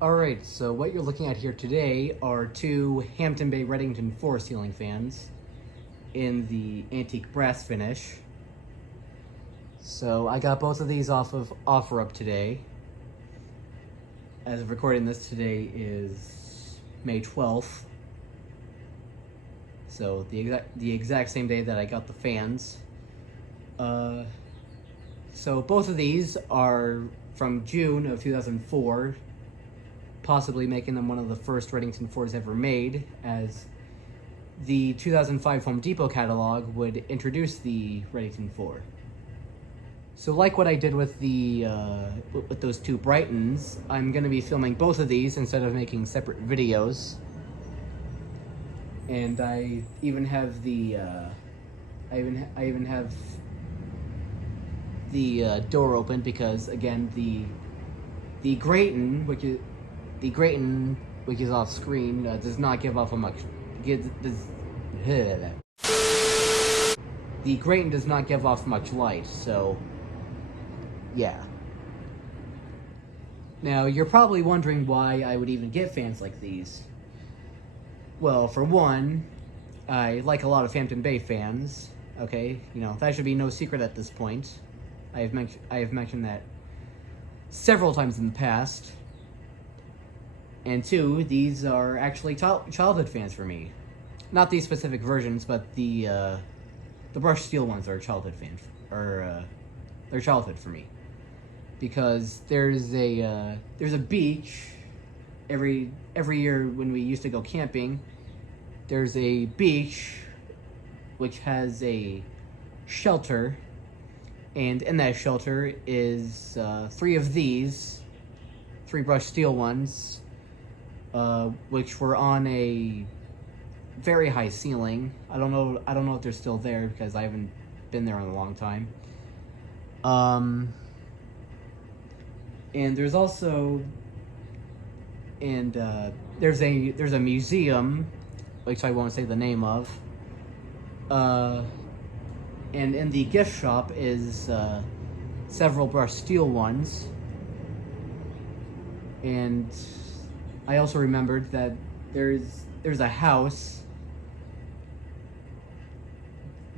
Alright, so what you're looking at here today are two Hampton Bay Redington 4 ceiling fans in the antique brass finish. So I got both of these off of OfferUp today. As of recording this, today is May 12th. So the exact same day that I got the fans. So both of these are from June of 2004. Possibly making them one of the first Redington 4s ever made, as the 2005 Home Depot catalog would introduce the Redington 4. So like what I did with the with those two Brightons, I'm going to be filming both of these instead of making separate videos. And I even have the I even have the door open because, again, the Grayton, which is off screen, does not give off a much. The Grayton does not give off much light, so yeah. Now you're probably wondering why I would even get fans like these. Well, for one, I like a lot of Hampton Bay fans. Okay, that should be no secret at this point. I have mentioned that several times in the past. And two, these are actually childhood fans for me. Not these specific versions, but the brushed steel ones are childhood fans, they're childhood for me, because there's a beach every year when we used to go camping. There's a beach which has a shelter, and in that shelter is three brushed steel ones. Which were on a very high ceiling. I don't know if they're still there because I haven't been there in a long time. And there's also there's a museum, which I won't say the name of. And in the gift shop is several brushed steel ones. And I also remembered that there's a house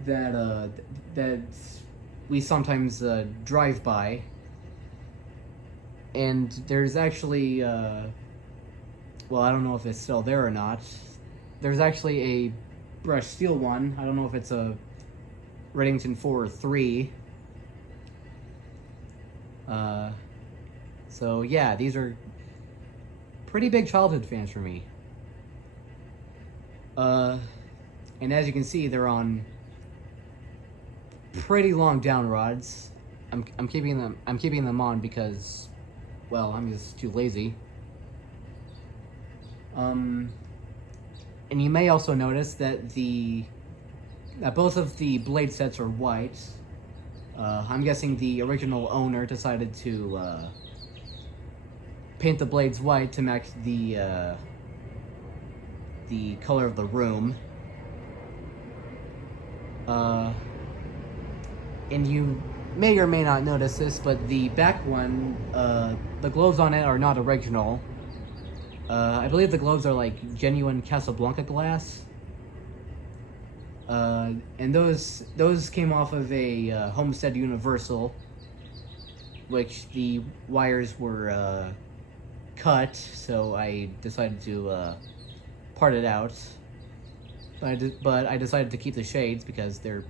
that we sometimes drive by, and there's actually well, I don't know if it's still there or not. There's actually a brushed steel one. I don't know if it's a Redington 4 or 3. So yeah, these are pretty big childhood fans for me. And as you can see, they're on pretty long down rods. I'm keeping them on because, well, I'm just too lazy. And you may also notice that both of the blade sets are white. I'm guessing the original owner decided to paint the blades white to match the color of the room. And you may or may not notice this, but the back one, the gloves on it are not original. I believe the gloves are like genuine Casablanca glass. And those came off of a Homestead Universal, which the wires were cut, so I decided to part it out. But I decided to keep the shades because they're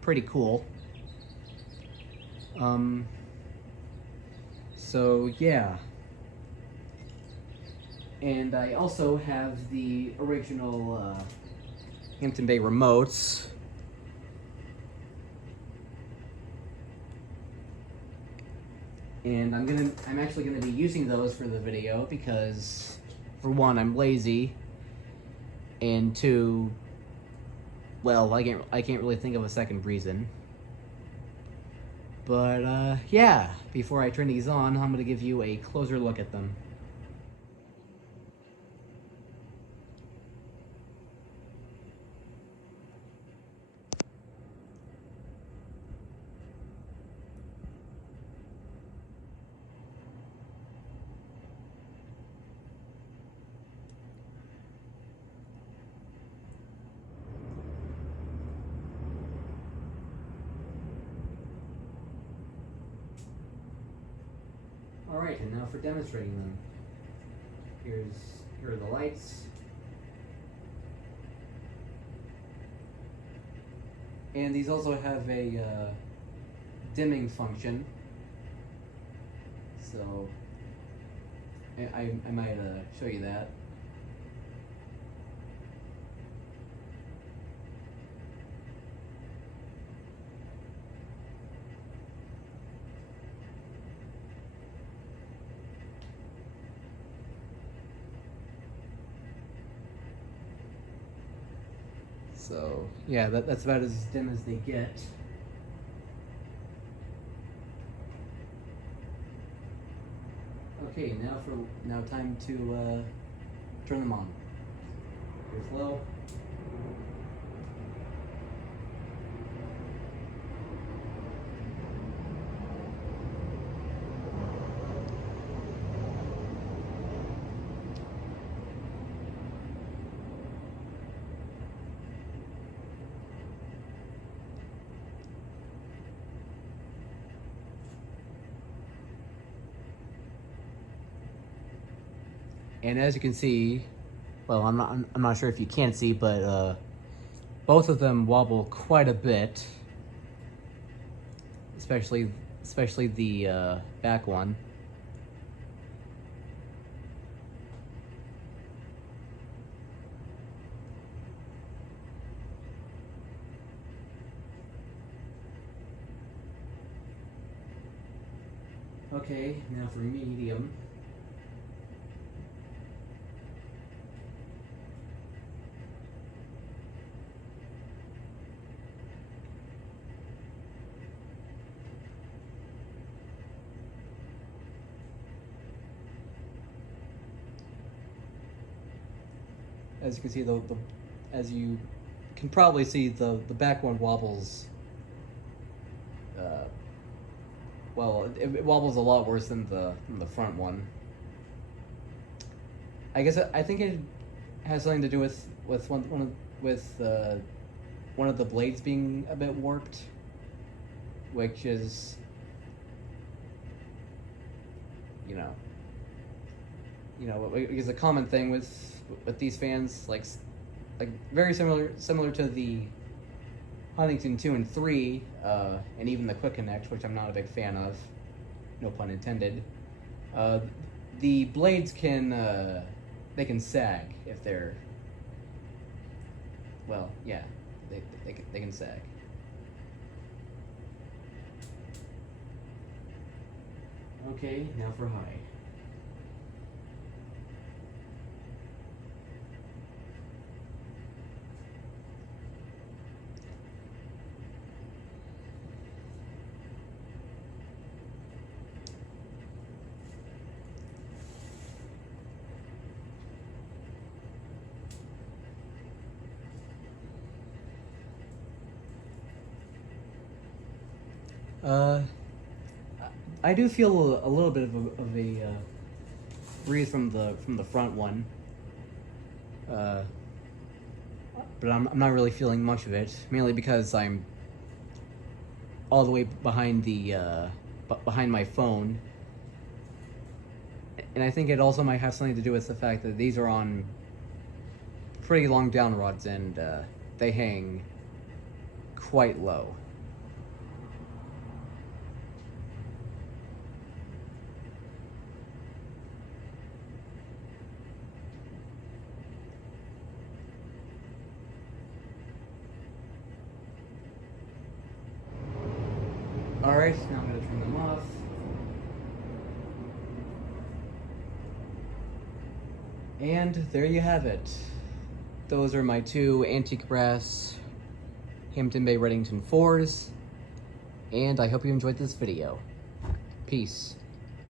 pretty cool. So yeah. And I also have the original Hampton Bay remotes. And I'm actually gonna be using those for the video because, for one, I'm lazy, and two, well, I can't really think of a second reason. But yeah, before I turn these on, I'm gonna give you a closer look at them. Alright, and now for demonstrating them. Here are the lights. And these also have a dimming function. So I might show you that. So yeah, that's about as dim as they get. Okay, now time to turn them on. Here's low. And as you can see, well, I'm not sure if you can see, but both of them wobble quite a bit, especially the back one. Okay, now for medium. As you can see, as you can probably see, the back one wobbles. Well, it wobbles a lot worse than the front one. I think it has something to do with one of the blades being a bit warped, which is, you know, is a common thing with these fans, like very similar to the Huntington 2 and 3, and even the Quick Connect, which I'm not a big fan of, no pun intended. The blades can they can sag if they're, well, yeah, they can sag. Okay, now for high. I do feel a little bit of a breeze from the front one, but I'm not really feeling much of it, mainly because I'm all the way behind behind my phone, and I think it also might have something to do with the fact that these are on pretty long down rods and they hang quite low. Alright, now I'm going to turn them off. And there you have it. Those are my two antique brass Hampton Bay Redington 4s. And I hope you enjoyed this video. Peace.